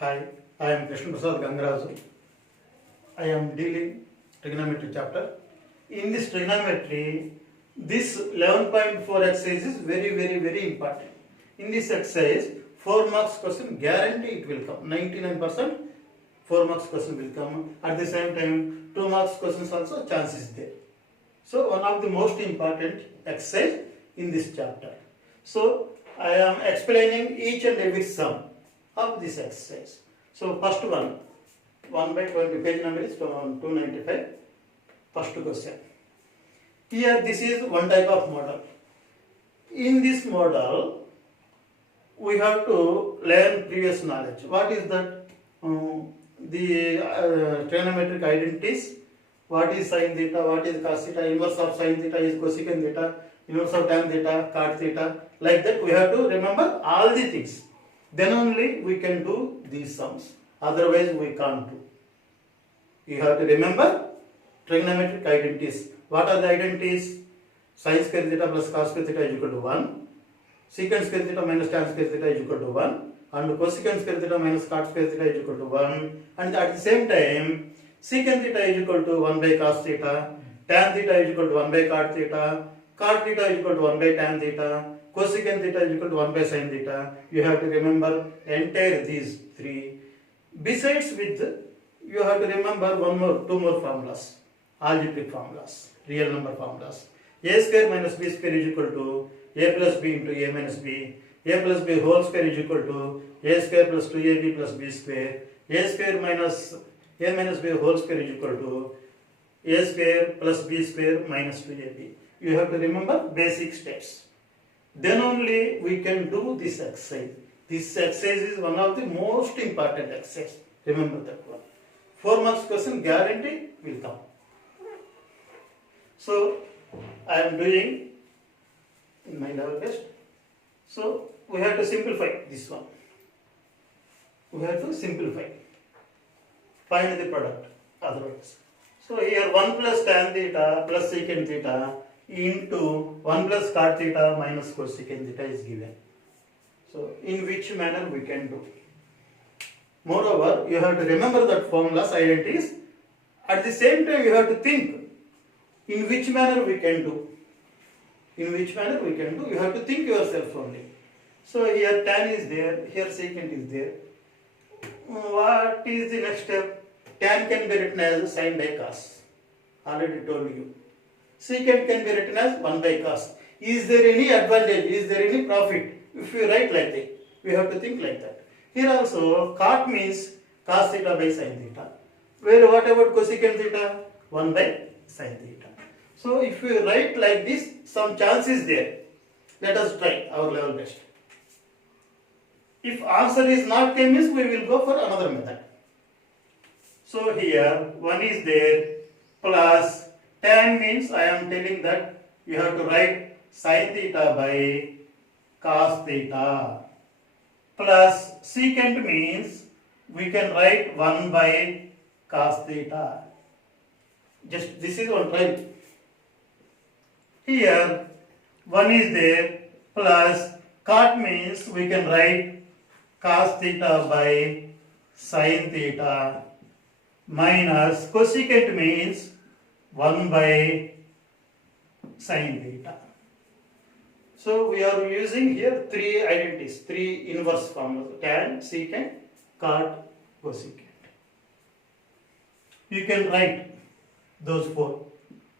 Hi, I am Krishna Prasad Gangaraju. I am dealing trigonometry chapter. In this trigonometry, this 11.4 exercise is very important. In this exercise, 4 marks question guarantee it will come. 99% 4 marks question will come. At the same time, 2 marks questions also chance is there. So one of the most important exercise in this chapter. So I am explaining each and every sum of this exercise. So first one, 1 by 20, page number is 295, first question. Here this is one type of model. In this model, we have to learn previous knowledge. What is that? The trigonometric identities. What is sin theta, what is cos theta, inverse of sin theta is cosecant theta, inverse of tan theta, cot theta. Like that we have to remember all the things. Then only we can do these sums. Otherwise we can't do. You have to remember trigonometric identities. What are the identities? Sin square theta plus cos square theta is equal to 1. Secant square theta minus tan square theta is equal to 1. And cosecant square theta minus cot square theta is equal to 1. And at the same time, secant theta is equal to 1 by cos theta, tan theta is equal to 1 by cot theta is equal to 1 by tan theta, cosecant theta is equal to 1 by sin theta. You have to remember entire these three. Besides with, you have to remember two more formulas, algebraic formulas, real number formulas. A square minus b square is equal to a plus b into a minus b. A plus b whole square is equal to a square plus 2ab plus b square. A square minus a minus b whole square is equal to a square plus b square minus 2ab. You have to remember basic steps. Then only we can do this exercise. This exercise is one of the most important exercise. Remember that one. 4 marks question guarantee will come. So I am doing in my level best. So we have to simplify this one. We have to simplify. Find the product otherwise. So here 1 plus tan theta plus secant theta into 1 plus cot theta minus cosecant theta is given. So in which manner we can do. Moreover, you have to remember that formulas, identities. At the same time, you have to think in which manner we can do. In which manner we can do. You have to think yourself only. So here tan is there, here secant is there. What is the next step? Tan can be written as sin by cos. Already told you. Secant can be written as 1 by cos. Is there any advantage? Is there any profit? If you write like that, we have to think like that. Here also, cot means cos theta by sin theta. Where what about cosecant theta? 1 by sin theta. So if we write like this, some chance is there. Let us try our level best. If answer is not came, means we will go for another method. So here 1 is there plus tan means I am telling that you have to write sin theta by cos theta plus secant means we can write 1 by cos theta. Just this is one try. Here 1 is there plus cot means we can write cos theta by sin theta minus cosecant means 1 by sin theta. So we are using here three identities, three inverse formulas: tan, secant, cot, cosecant. You can write those four.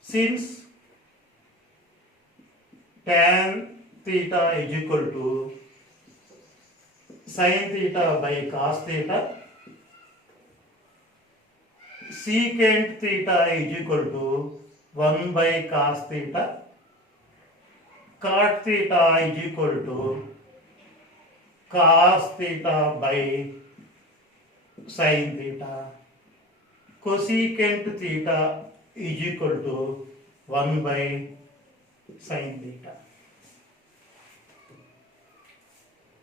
Since tan theta is equal to sin theta by cos theta, secant theta is equal to 1 by cos theta, cot theta is equal to cos theta by sin theta, cosecant theta is equal to 1 by sin theta.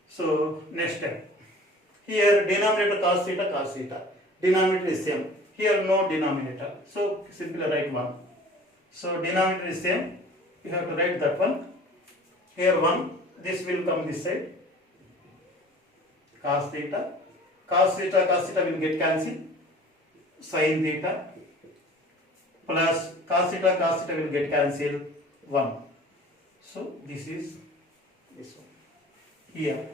So next step. Here denominator cos theta, denominator is same. Here no denominator, so simply write 1. So denominator is same, you have to write that one. Here 1, this will come this side, cos theta cos theta will get cancelled, sin theta plus cos theta will get cancelled 1. So this is this one. Here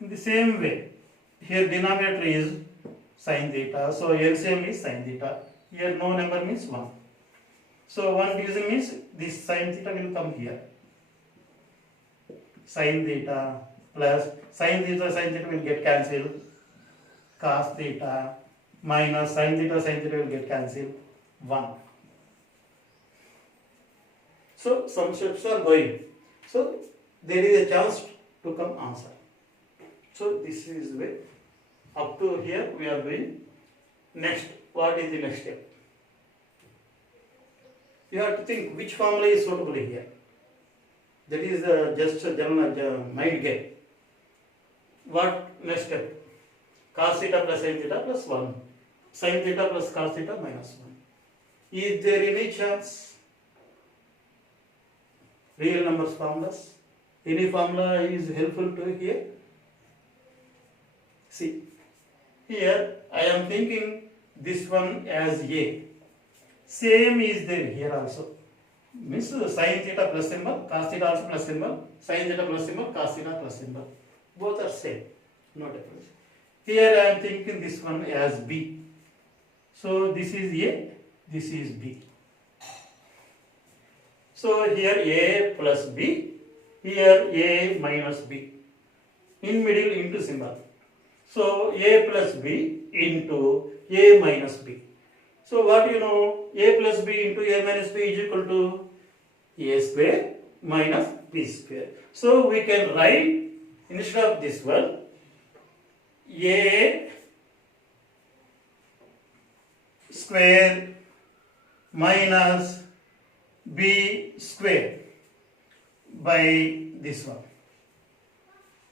in the same way, here denominator is sin theta, so LCM is sin theta. Here no number means 1. So 1 division means this sin theta will come here. Sin theta plus sin theta will get cancelled, cos theta minus sin theta will get cancelled 1. So some steps are going. So there is a chance to come answer. So this is way. Up to here we are going. Next, what is the next step? You have to think which formula is suitable here. That is just a general mind game. What next step? Cos theta plus sin theta plus 1. Sin theta plus cos theta minus 1. Is there any chance? Real numbers formulas. Any formula is helpful to here? See, here I am thinking this one as A. Same is there here also. Means sin theta plus symbol, cos theta also plus symbol, sin theta plus symbol, cos theta plus symbol. Both are same. No difference. Here I am thinking this one as B. So this is A, this is B. So here A plus B, here A minus B. In middle into symbol. So A plus B into A minus B. So what you know? A plus B into A minus B is equal to A square minus B square. So we can write instead of this one A square minus B square by this one.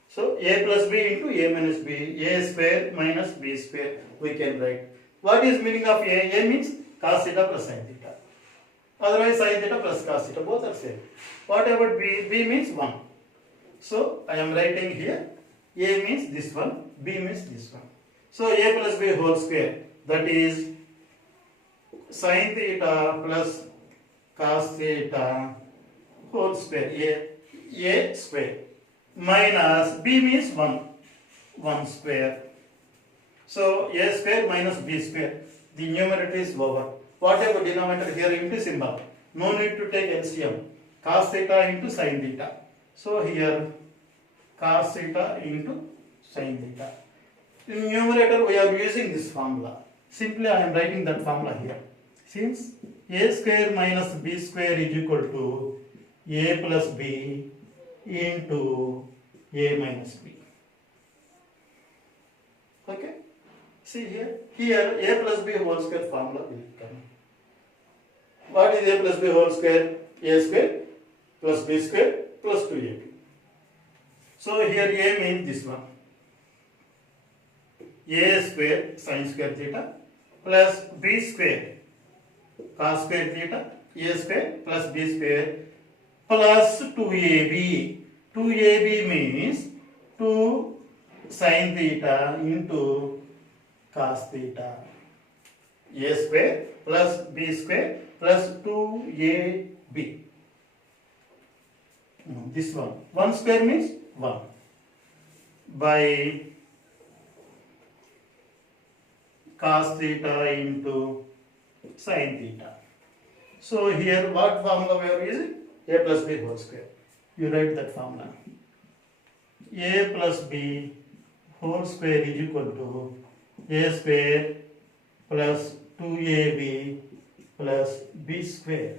So A plus B into A minus B, A square minus B square we can write. What is meaning of A? A means cos theta plus sin theta. Otherwise sin theta plus cos theta, both are same. What about B? B means 1. So I am writing here A means this one, B means this one. So A plus B whole square, that is sin theta plus cos theta whole square, A square minus B means 1 square. So A square minus B square, the numerator is over. Whatever denominator here into symbol, no need to take LCM. Cos theta into sin theta. So here cos theta into sin theta. In numerator we are using this formula. Simply I am writing that formula here. Since A square minus B square is equal to A plus B into A minus B. Okay? See here. Here A plus B whole square formula will come. What is A plus B whole square? A square plus B square plus 2AB. So here A means this one. A square sin square theta plus B square cos square theta, A square plus B square plus 2AB. 2AB means 2 sin theta into cos theta. A square plus B square plus 2AB. This one. 1 square means 1. By cos theta into sin theta. So here what formula we are using? A plus B whole square. You write that formula. A plus B whole square is equal to A square plus 2AB plus B square.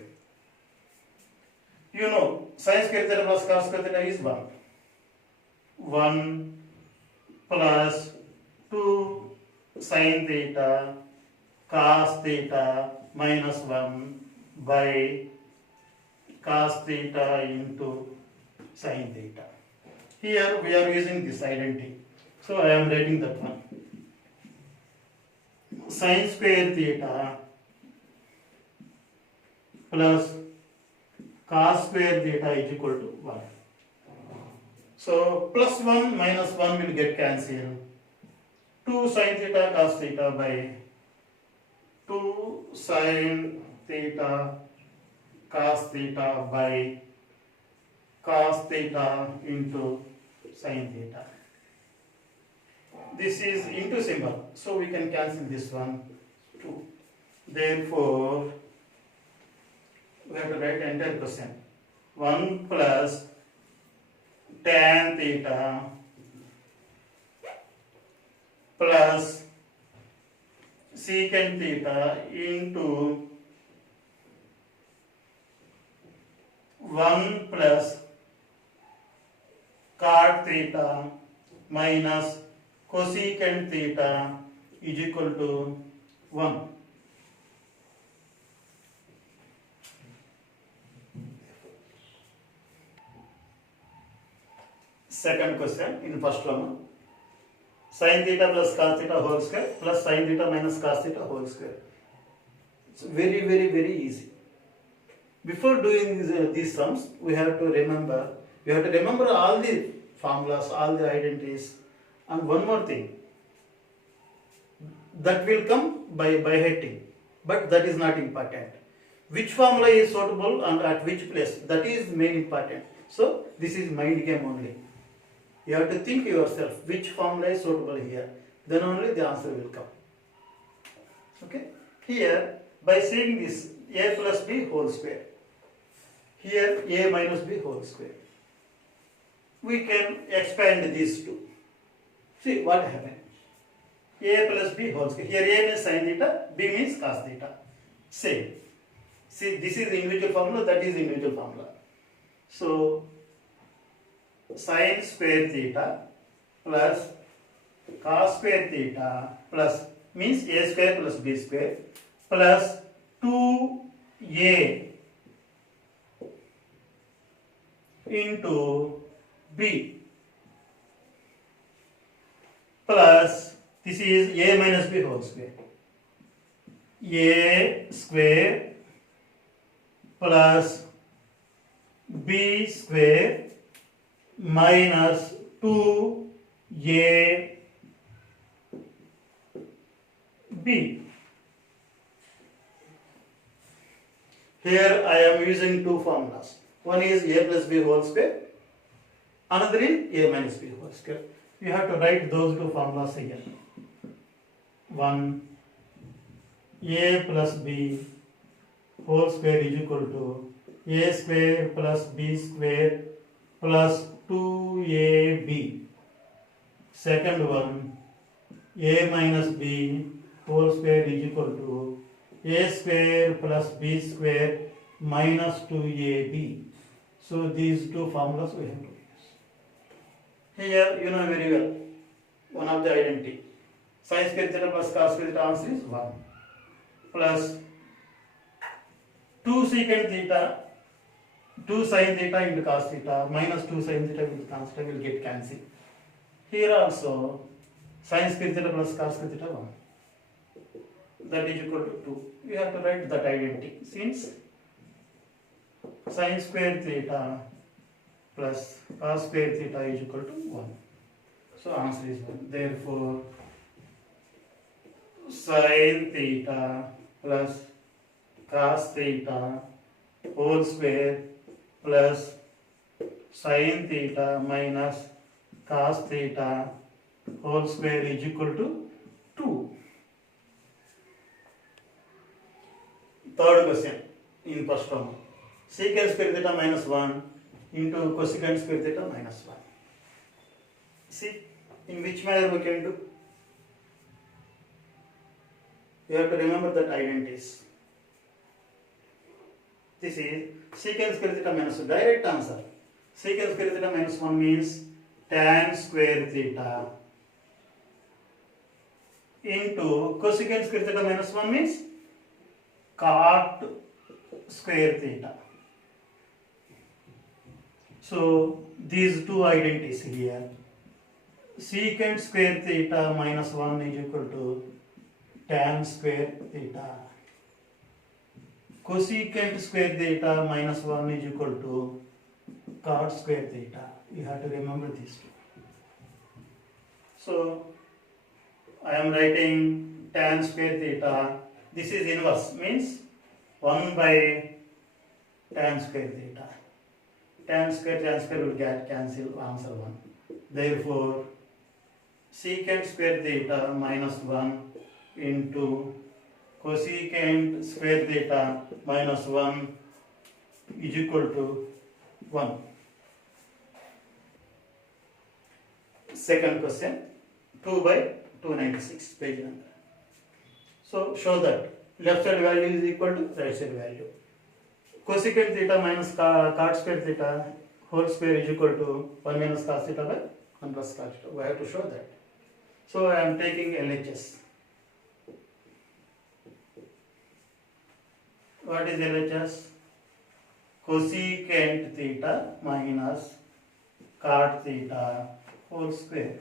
You know, sin square theta plus cos square theta is 1. 1 plus 2 sin theta cos theta minus 1 by cos theta into sin theta. Here we are using this identity. So I am writing that one. Sin square theta plus cos square theta is equal to 1. So plus 1 minus 1 will get cancelled. 2 sin theta cos theta by 2 sin theta cos theta by cos theta into sin theta. This is into symbol, so we can cancel this one 2. Therefore, we have to write entire question. 1 plus tan theta plus secant theta into 1 plus cot theta minus cosecant theta is equal to 1. Second question in first one. Sin theta plus cos theta whole square plus sin theta minus cos theta whole square. It's very easy. Before doing these sums, we have to remember all the formulas, all the identities, and one more thing that will come by heading, but that is not important. Which formula is suitable and at which place, that is main important. So this is mind game only. You have to think yourself which formula is suitable here, then only the answer will come. Okay, here by saying this a plus b whole square, here a minus b whole square, we can expand these two. See what happened. A plus b whole square, here a means sin theta, b means cos theta. Same. See, this is the individual formula, that is the individual formula. So sin square theta plus cos square theta plus means a square plus b square plus 2a into b plus this is a minus b whole square, a square plus b square minus 2ab. Here I am using two formulas. One is a plus b whole square, another is a minus b whole square. You have to write those two formulas again. One, a plus b whole square is equal to a square plus b square plus 2ab. Second one, a minus b whole square is equal to a square plus b square minus 2ab. So these two formulas we have to use. Here you know very well one of the identity. Sin square theta plus cos square theta answer is 1 plus 2 secant theta, 2 sin theta into cos theta minus 2 sin theta into cos theta will get cancelled. Here also sin square theta plus cos square theta 1. That is equal to 2. We have to write that identity. Since sin square theta plus cos square theta is equal to 1. So answer is 1. Therefore, sin theta plus cos theta whole square plus sin theta minus cos theta whole square is equal to 2. Third question in first term. Secant square theta minus 1 into cosecant square theta minus 1. See, in which manner we can do? You have to remember that identities. This is secant square theta minus 1. Direct answer. Secant square theta minus 1 means tan square theta into cosecant square theta minus 1 means cot square theta. So these two identities here. Secant square theta minus 1 is equal to tan square theta. Cosecant square theta minus 1 is equal to cot square theta. You have to remember these two. So I am writing tan square theta. This is inverse, means 1 by tan square theta. Tan square will get cancel, answer 1. Therefore, secant square theta minus 1 into cosecant square theta minus 1 is equal to 1. Second question, 2 by 296, page number. So show that left side value is equal to right side value. Cosecant theta minus cot square theta whole square is equal to 1 minus cos theta by 1 plus cot theta. We have to show that. So I am taking LHS. What is LHS? Cosecant theta minus cot theta whole square.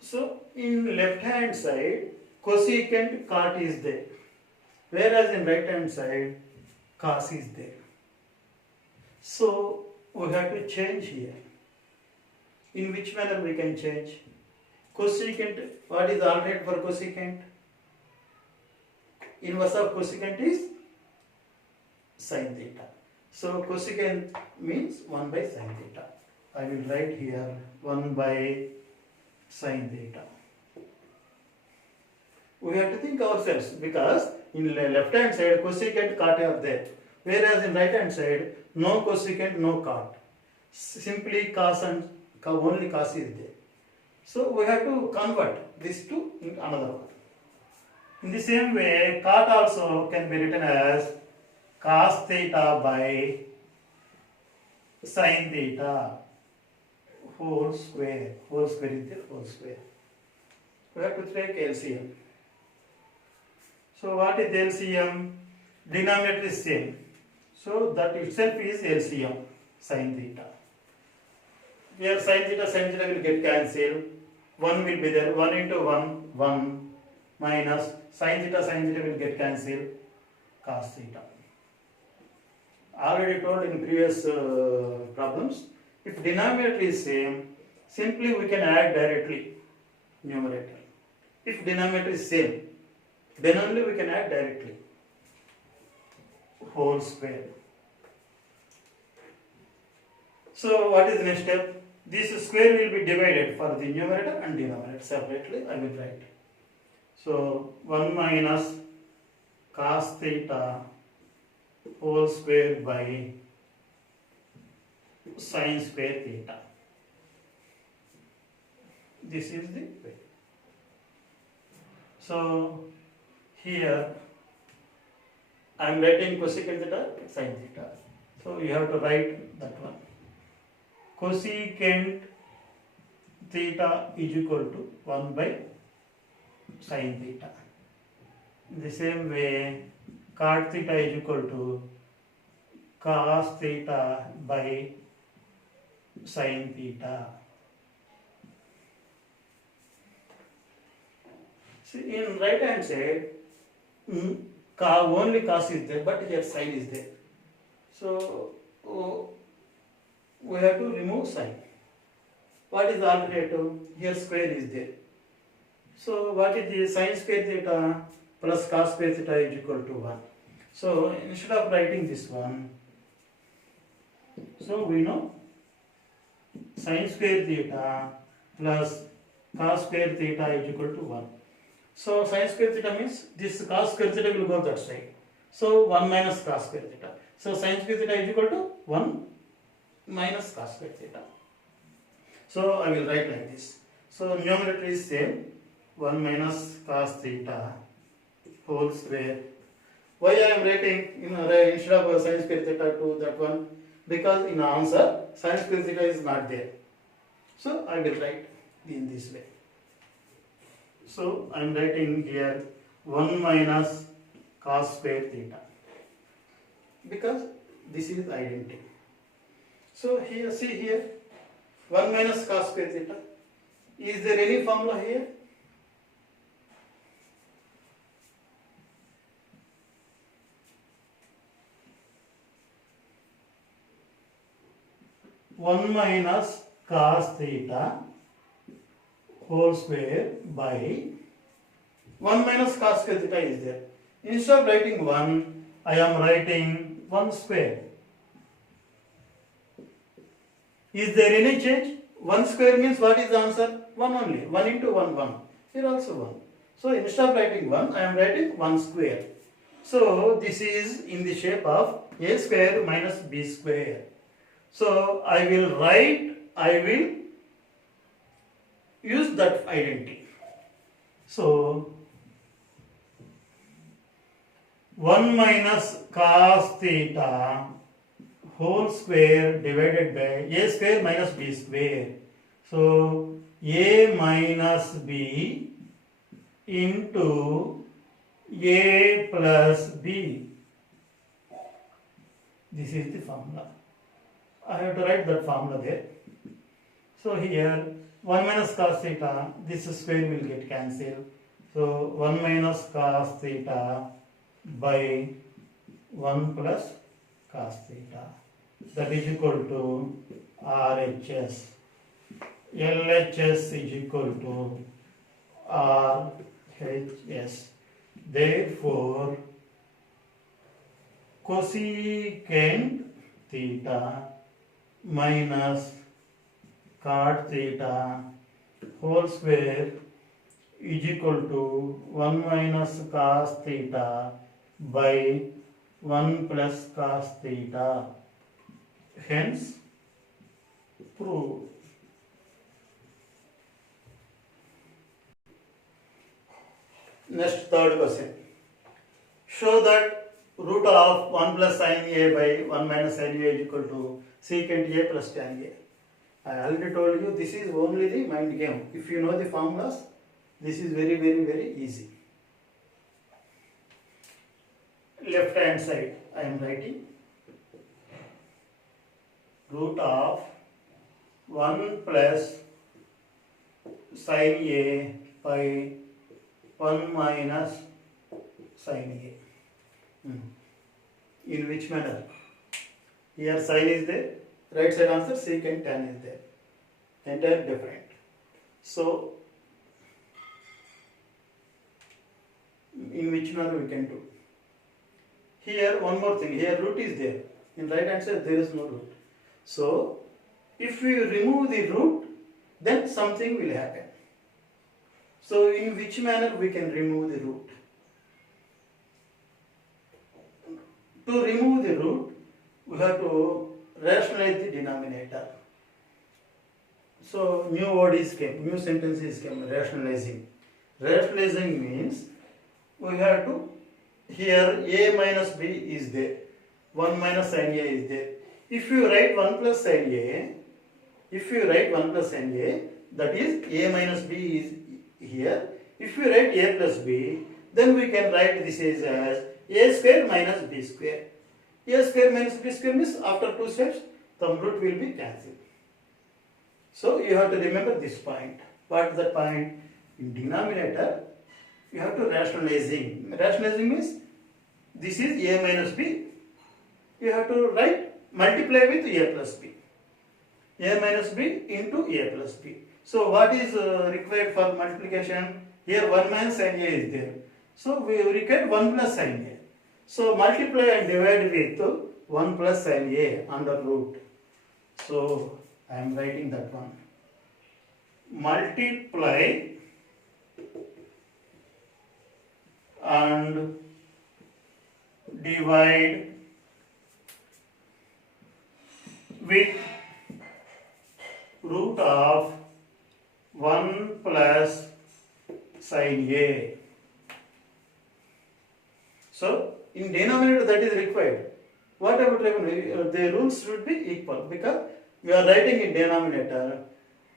So in left hand side cosecant cot is there, whereas in right hand side cos is there. So we have to change here. In which manner we can change? Cosecant, what is alternate for cosecant? Inverse of cosecant is sin theta. So cosecant means 1 by sin theta. I will write here 1 by sin theta. We have to think ourselves, because in left hand side cosecant cot are there, whereas in right hand side no cosecant, no cot. Simply cos and only cos is there. So we have to convert this to another one. In the same way, cot also can be written as cos theta by sin theta whole square. Whole square is there, whole square. We have to take LCM. So what is LCM? Denominator is same. So that itself is LCM, sin theta. Here sin theta will get cancelled. 1 will be there. 1 into 1, 1 minus sin theta will get cancelled. Cos theta. Already told in previous problems, if denominator is same, simply we can add directly numerator. If denominator is same, then only we can add directly whole square. So what is the next step? This square will be divided for the numerator and denominator separately. I will write. So 1 minus cos theta whole square by sin square theta. This is the way. So here I am writing cosecant theta, sin theta. So you have to write that one. Cosecant theta is equal to 1 by sin theta. In the same way, cot theta is equal to cos theta by sin theta. See, in right hand side, only cos is there, but here sin is there. So we have to remove sin. What is the alternative? Here square is there. So what is the sin square theta plus cos square theta is equal to 1. So instead of writing this one, so we know sin square theta plus cos square theta is equal to 1. So sin square theta means this cos square theta will go that side. So 1 minus cos square theta. So sin square theta is equal to 1 minus cos square theta. So I will write like this. So numerator is same, 1 minus cos theta whole square. Why I am writing instead of sin square theta to that one? Because in answer sin square theta is not there. So I will write in this way. So I am writing here 1 minus cos square theta, because this is identity. So here, see here, 1 minus cos square theta. Is there any formula here? 1 minus cos theta whole square by 1 minus cos theta is there. Instead of writing 1, I am writing 1 square. Is there any change? 1 square means what is the answer? 1 only. 1 into 1, 1. Here also 1. So instead of writing 1, I am writing 1 square. So this is in the shape of a square minus b square. So I will use that identity. So 1 minus cos theta whole square divided by a square minus b square. So a minus b into a plus b. This is the formula. I have to write that formula there. So here 1 minus cos theta, this square will get cancelled. So 1 minus cos theta by 1 plus cos theta, that is equal to RHS. LHS is equal to RHS. Therefore, cosecant theta minus cot theta whole square is equal to 1 minus cos theta by 1 plus cos theta. Hence, proved. Next, third question. Show that root of 1 plus sin A by 1 minus sin A is equal to secant A plus tan A. I already told you this is only the mind game. If you know the formulas, this is very easy. Left hand side, I am writing root of 1 plus sin A by 1 minus sin A. In which manner? Here sin is there, right side answer secant tan is there. Entire different. So, in which manner we can do? Here one more thing, here root is there. In right hand side there is no root. So, if we remove the root, then something will happen. So, in which manner we can remove the root? To remove the root, we have to rationalize the denominator. So, new words came, new sentences came, rationalizing. Rationalizing means we have to, here a minus b is there, 1 minus sin A is there. If you write 1 plus sin A, that is a minus b is here. If you write a plus b, then we can write this as a square minus b square. A square minus b square means after 2 steps, the root will be cancelled. So you have to remember this point. What is that point? In denominator, you have to rationalizing. Rationalizing means this is a minus b. You have to write multiply with a plus b. A minus b into a plus b. So what is required for multiplication? Here 1 minus sin A is there. So we require 1 plus sin A. So multiply and divide with 1 plus sin A under root. So I am writing that one. Multiply and divide with root of 1 plus sin A. So, in denominator that is required. What about the rules should be equal because we are writing in denominator.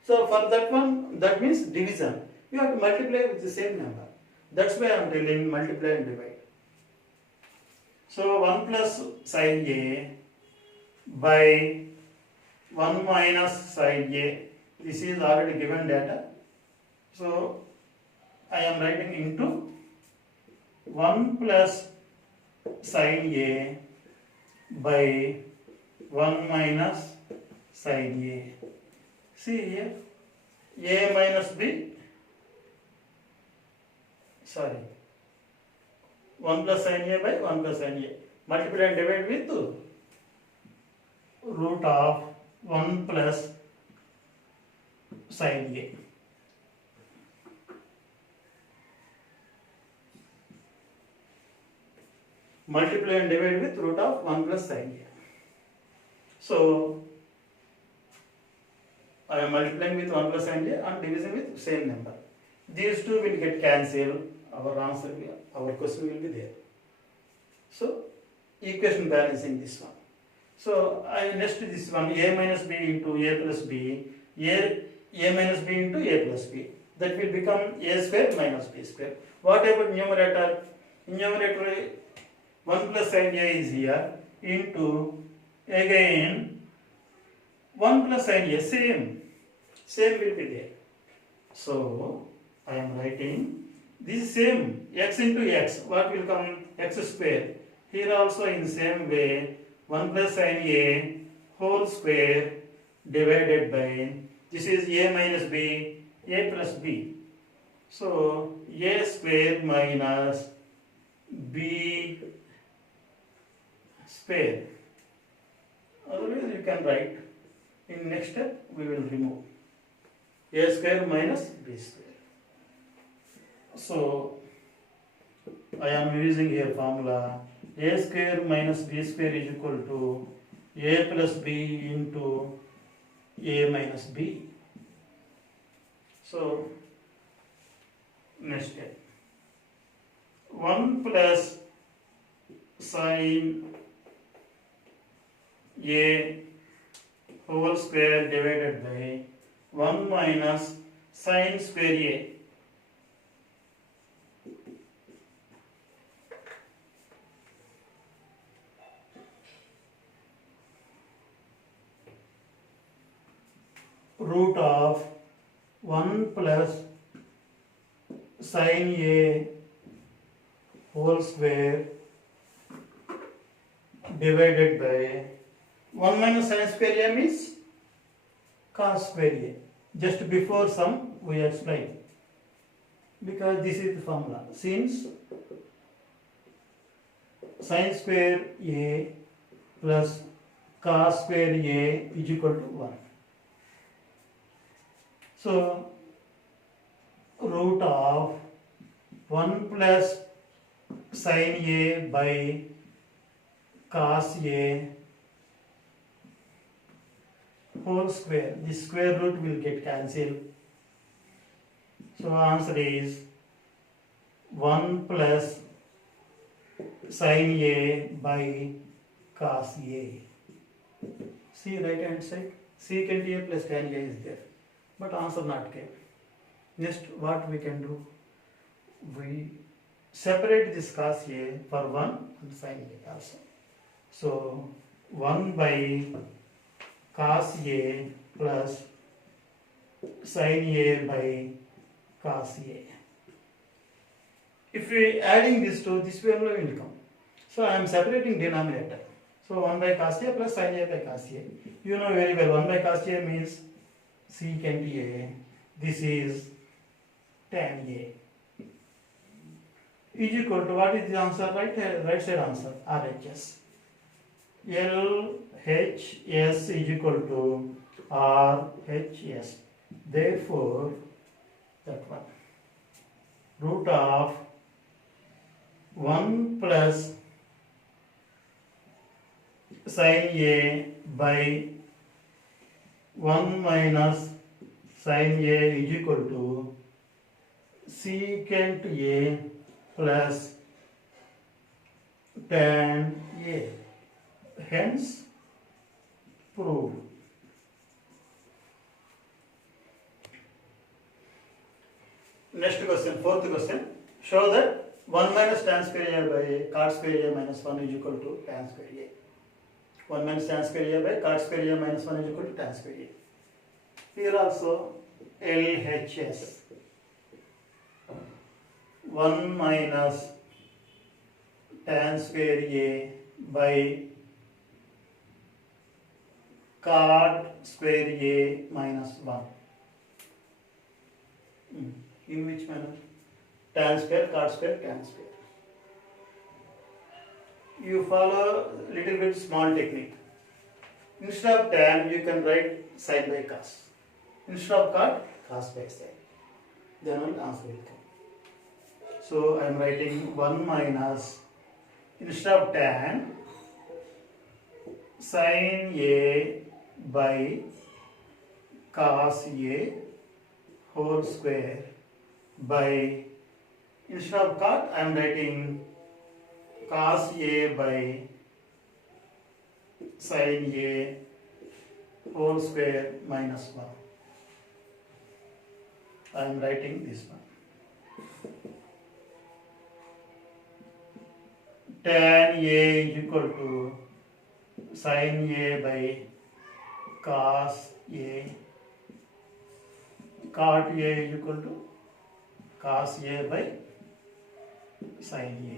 So, for that one, that means division. You have to multiply with the same number. That's why I am telling multiply and divide. So, 1 plus sin A by 1 minus sin A. This is already given data. So, I am writing into 1 plus sin A by 1 minus sin A. See here, A minus B, sorry, 1 plus sin A by 1 plus sin A. Multiply and divide with root of 1 plus sin A. Multiply and divide with root of 1 plus sin A. So, I am multiplying with 1 plus sin A and division with same number. These two will get cancelled. Our answer, our question will be there. So, equation balancing this one. So, next this one, A minus B into A plus B, A minus B into A plus B. That will become A square minus B square. What about numerator? In numerator, 1 plus sin A is here into again 1 plus sin A, same will be there. So, I am writing this same x into x, what will come? X square. Here also in same way 1 plus sin A whole square divided by, this is A minus B, A plus B. So, A square minus B square. Otherwise you can write, in next step we will remove A square minus B square. So, I am using here formula A square minus B square is equal to A plus B into A minus B. So, next step, 1 plus sin A whole square divided by 1 minus sin square A. Root of 1 plus sin A whole square divided by 1 minus sin square A means cos square A. Just before sum we explain, because this is the formula. Since sin square A plus cos square A is equal to 1. So, root of 1 plus sin A by cos A whole square. This square root will get cancelled. So, answer is 1 plus sin A by cos A. See right hand side, secant A plus tan A is there, but answer not came. Next, what we can do? We separate this cos A for 1 and sin A also. So, 1 by cos A plus sin A by cos A. If we adding this to this way only will come. So, I am separating denominator. So, 1 by cos A plus sin A by cos A. You know very well, 1 by cos A means secant A. This is tan A. Is equal to, what is the answer? Right side answer, RHS. LHS is equal to RHS. Therefore, that one. Root of 1 plus sin A by 1 minus sin A is equal to secant A plus tan A. Hence, proved. Next question, fourth question. Show that 1 minus tan square A by cot square A minus 1 is equal to tan square A. 1 minus tan square A by cot square A minus 1 is equal to tan square A. Here also LHS. 1 minus tan square A by cot square A minus 1. In which manner? Tan square, cot square, tan square. You follow little bit small technique. Instead of tan, you can write sine by cos. Instead of cot, cos by sine. Then only answer will come. So I am writing 1 minus, instead of tan, sin A by cos A whole square by, instead of cot, I am writing cos A by sin A whole square minus 1. I am writing this one. Tan A is equal to sin A by cos A. Cot A is equal to cos A by sin A.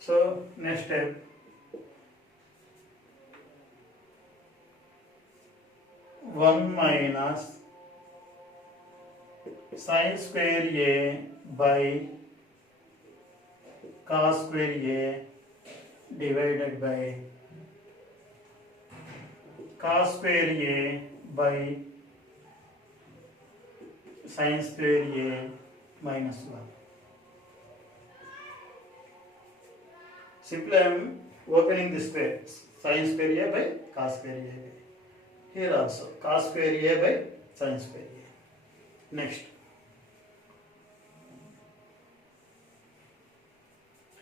So next step, one minus sin square A by cos square A divided by cos square A by sin square A minus 1. Simply I am opening this square, sin square A by cos square A by. Here also cos square A by sin square A. Next,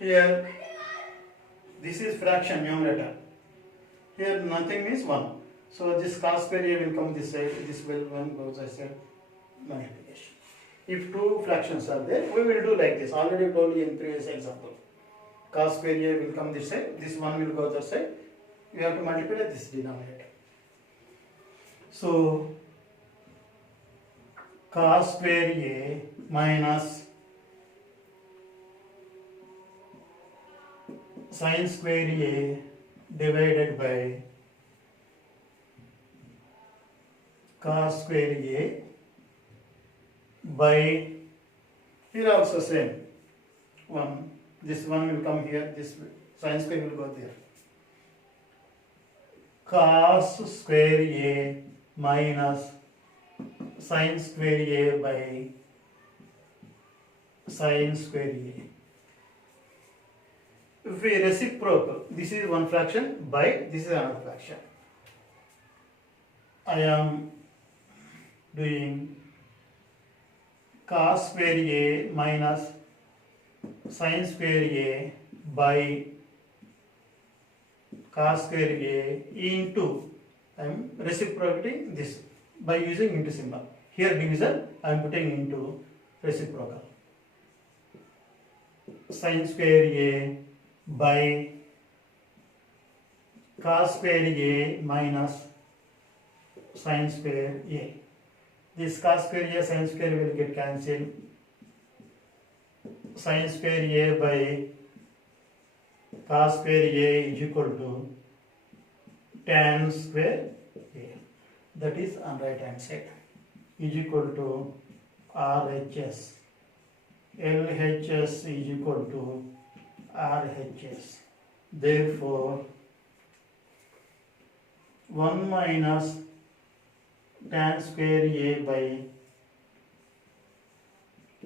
here this is fraction numerator. Here nothing means 1. So this cos square A will come this side, this will 1 goes this side, multiplication. If two fractions are there, we will do like this. Already told you in previous example. Cos square A will come this side, this 1 will go that side. You have to multiply this denominator. So cos square A minus sin square A divided by cos square A by, here also same 1, this 1 will come here, this sin square will go there. Cos square A minus sin square A by sin square A. If we reciprocal, this is one fraction by this is another fraction. I am doing cos square A minus sin square A by cos square A into, I am reciprocating this by using into symbol. Here division, I am putting into reciprocal. Sin square A by cos square A minus sin square A. This cos square A, sin square will get cancelled. Sin square A by cos square A is equal to tan square A. That is on right hand side. Is equal to RHS. LHS is equal to RHS. Therefore, 1 minus tan square A by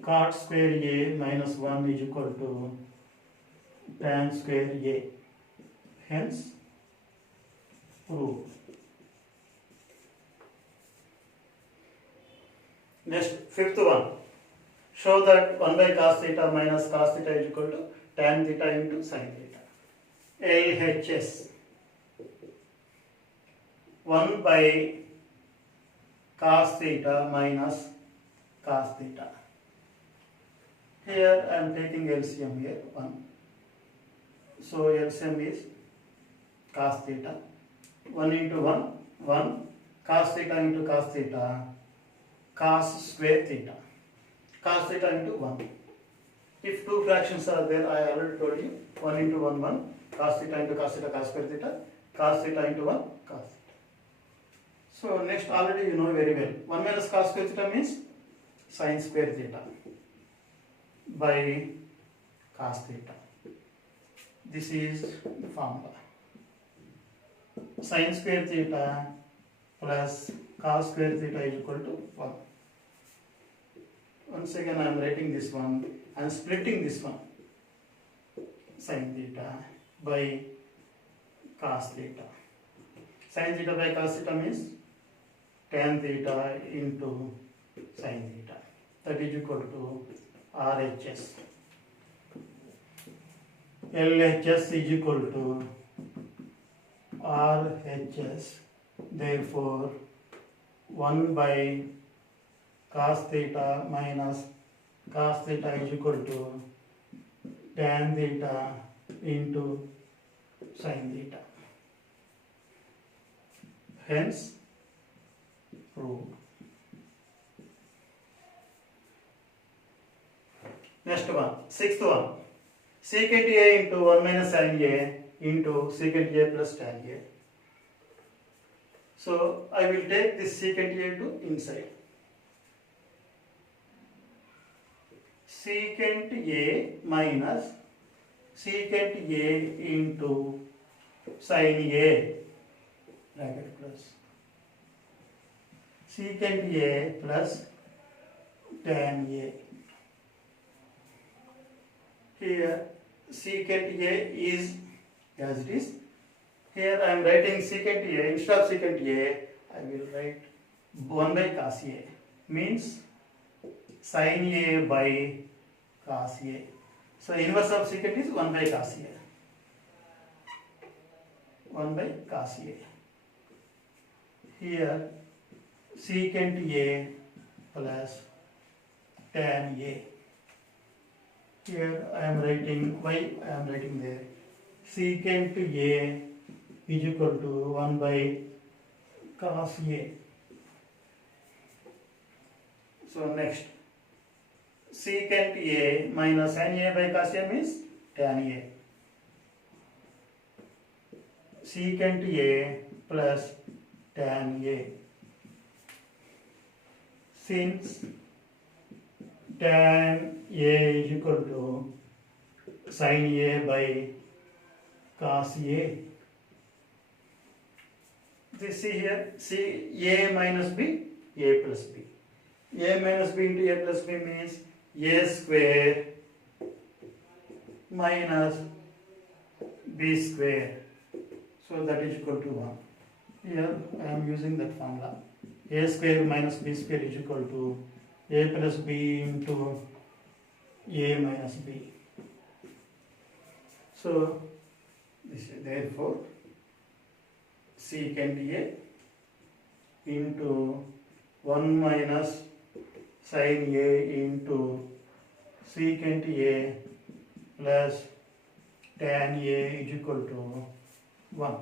cot square A minus 1 is equal to tan square A. Hence, proved. Next, fifth one. Show that 1 by cos theta minus cos theta is equal to tan theta into sin theta. LHS. 1 by cos theta minus cos theta. Here I am taking LCM here 1. So LCM is cos theta. 1 into 1, 1. Cos theta into cos theta. Cos square theta. Cos theta into 1. If two fractions are there, I already told you 1 into 1, 1. Cos theta into cos theta, cos square theta. cos theta into 1 cos theta. So next already you know very well. 1 minus cos square theta means sin square theta by cos theta. This is the formula. Sin square theta plus cos square theta is equal to 1. Once again I am writing this one. I am splitting this one. Sin theta by cos theta. Sin theta by cos theta means tan theta into sin theta. That is equal to RHS. LHS is equal to RHS. Therefore, 1 by cos theta minus cos theta is equal to tan theta into sin theta. Hence, proved. Next one, sixth one. Secant A into 1 minus sin A into secant A plus tan A. So, I will take this secant A to inside. Secant A minus secant A into sin A, bracket plus secant A plus tan A. Here secant A is as it is. Here I am writing secant A. Instead of secant A, I will write 1 by cos A. Means sin A by cos A. So inverse of secant is 1 by cos A. 1 by cos A. Here secant A plus tan A. Here I am writing, why I am writing there? Secant A is equal to 1 by cos A. So next, secant A minus sin A by cos A means tan A. Secant A plus tan A. Since tan A is equal to sin A by cos A. This see here, see A minus B, A plus B. A minus B into A plus B means A square minus B square. So that is equal to 1. Here I am using that formula. A square minus B square is equal to A plus B into A minus B. So this is therefore secant A into 1 minus sin A into secant A plus tan A is equal to 1.